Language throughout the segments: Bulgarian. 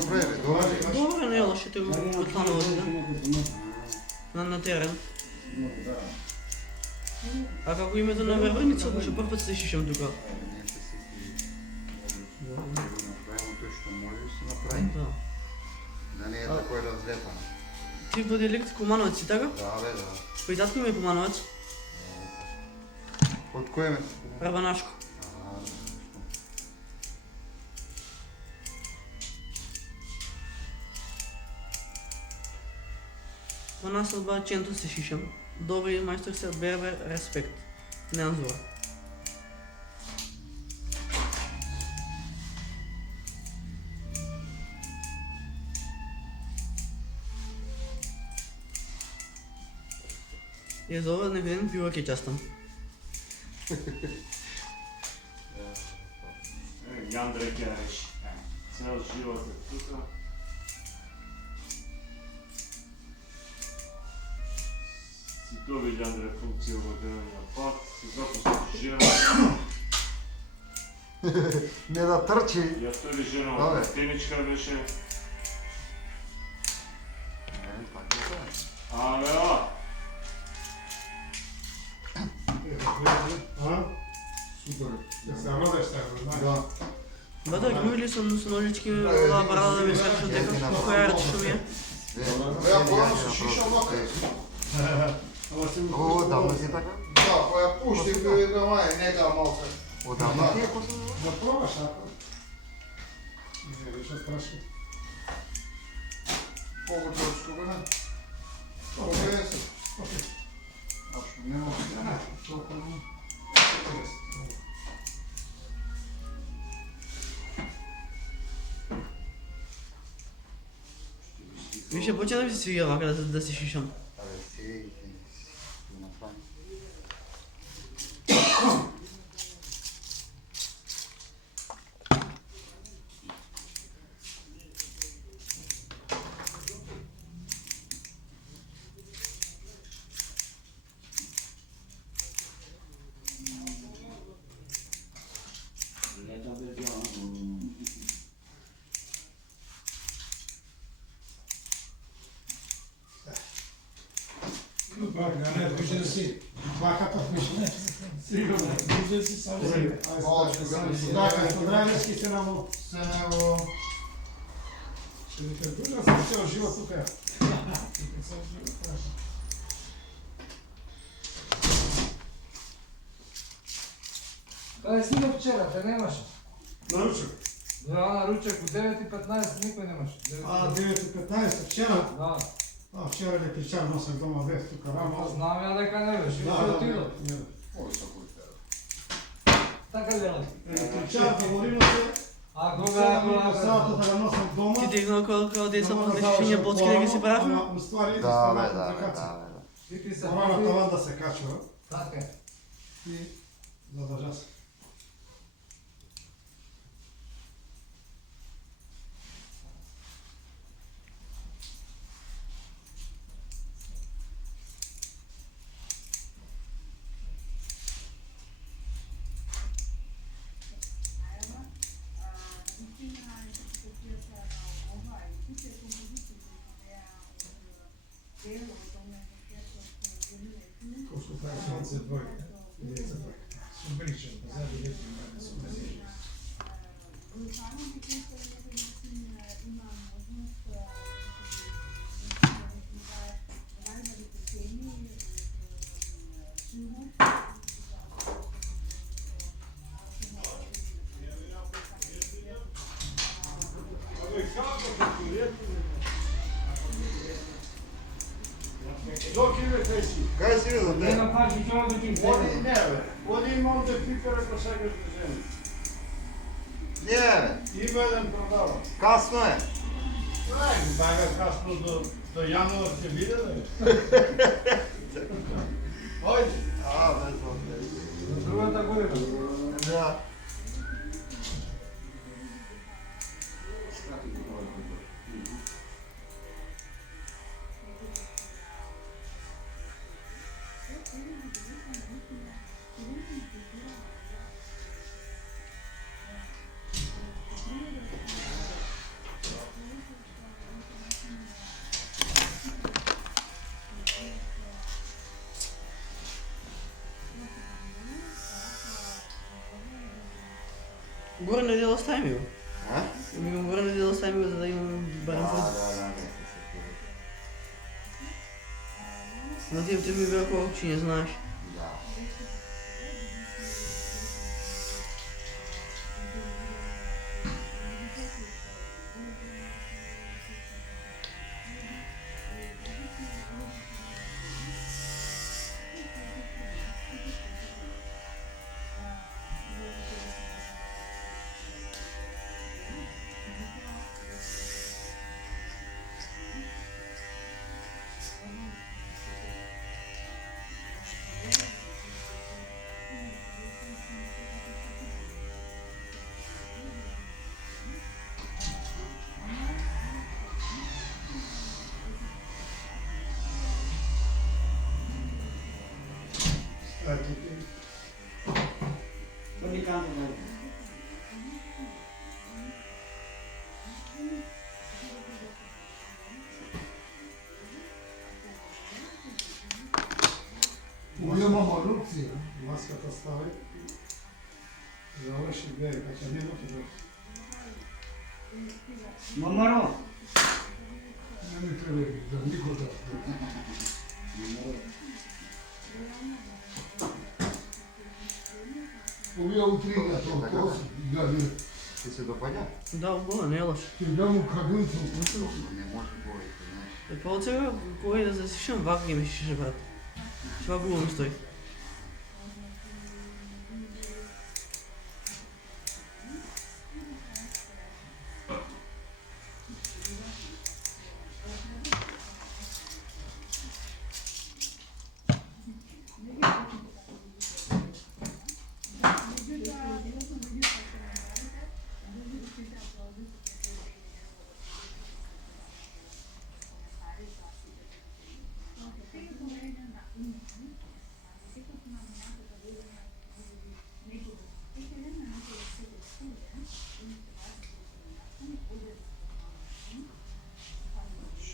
Що правильно? Добре. Добре, не його, що ти відпланувати, на терен. А како името на вербеница, може прв път се ищем тука. Направимо той, що може да се направи. Да не е такой разлепано. Ти по диалект Кумановец си така? Да, бе, да. Кој татко ми е Кумановец? От кое ме? Рабанашко. По нас от Баченто се шишам. Добри майстор се бербер, респект. Не Анзора. Je zove neveden pivo ki častam. Jandre Kereš, cel život je tukaj. Si to vidi Jandre funkcijo vodenja pat, si zaposliš ženo. Не да трчи. Ja to je ženo, Dobre. tenička беше. Tako je to. Ale a, Супер. Да се намазаш така, знаеш. Да. Бата, гмили съм с ножички ова брада да ми скачам дека која рече ми е. Ja ponovno se šišao lokaj. Ама си му Odavno si tako? Da, pa ja puštim ga maj, njega malce. Odavno ti je posao? Да пробаш, ако. Не, виж страшно. Колко точко бе, не? 150. Окей. Аж не мога да не. Толкова не. Више, почна да ми се свига вака да се шишам. Абе, си го направим. Не, вижда си. Два хапа в мишне. Сигурно. Вижда си само себе. Да, като здравешки се намо. Се него... Ще ви кажа, съм цял живот тук. Къде си вчера? Те нямаше. Наручок. Да, на ручек от 9:15 никой нямаше. 9:15 вчера. Да. Вчера не кричам, носах дома вест тук рамо. Знам я дека не беше. Да, Ще да, отидох. Ой, са кои те. Така ли е? Кричам, говорим се. А кога Саата да го носам дома. Ти дигнал колко деца по шишиња боцки да ги си правим? Ама, ствари, Да, бе, да. Ти се Мора на таван да се качва Така е. и задържа се. Колко прави сонце двойка, деца двойка. Сум причал, позади лети мене сум безижни. Dok ime kaj si? Kaj si vidio Не te? напаши чого да ти Оди, вземе. не бе, оди имам да пипера ko сакаш да вземеш. Nije, bе. Има еден продава. Kasno je. Бага касно до януар ќе биде, бе. Ојде. A, ne znam. На другата година. Da. Горен дел оставим го. А? Викам горен дел оставим го, за да имам барем Да, фръст. нека се пробва. На ти ми бе колко, че не знаеш. Да. Uyumam Lupsi, maskata stavi. Završi gdje, kad će nema to dobro. Mamaro. Ne mi treba da nikoga. Убил утрига, то гади. Ти се допадя? Да, обола, не е лош. Ти дам кадунцу. Не може говорити, знаєш. По сега, кой да засишам, вак ги мислиш, брат. Това било ми стои.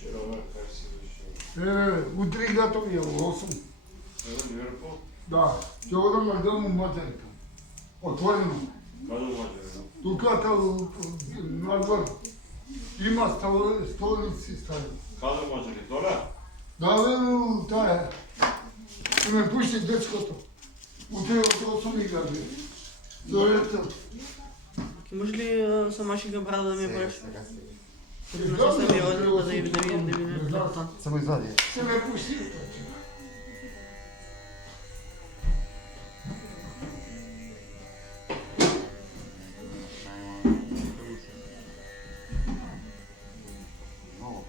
Широва, красиво ще. Утрига то е 8. Ево, Ливерпул? Да, ќе одам на дому матерка. Отворено. Каде материјал? Тука надвор има столици стави. Каде материјал? Тора? Да, тая. Ќе ме пушти дечкото. Утре от 8 игради. Зорето. Може ли сама ще брат да ми Сега, правиш? сега, сега. На съвсем я одна, да видим лекота. Само извади. Се ме пушти. Много.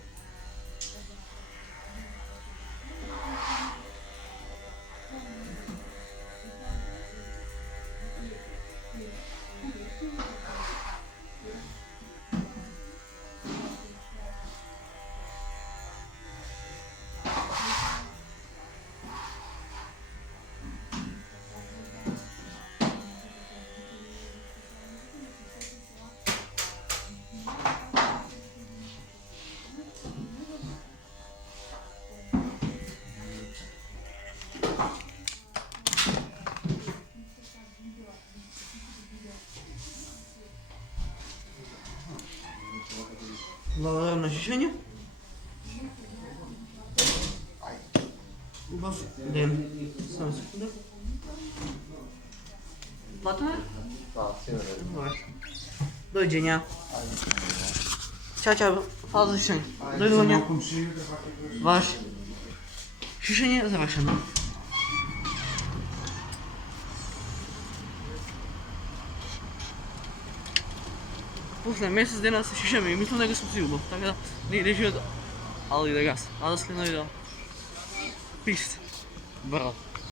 Благодаря на шишение. Убав ден. Само секунда. Платна? Да, сигурно. Добре. Doviđenja. Ćao, hvala za šišanje. Doviđenja. Vaš šišanje je završeno. После месец дена се шишаме и мислам да го съм си убав, така да не живеят али да гас. А да следно видео. Peace. Брат.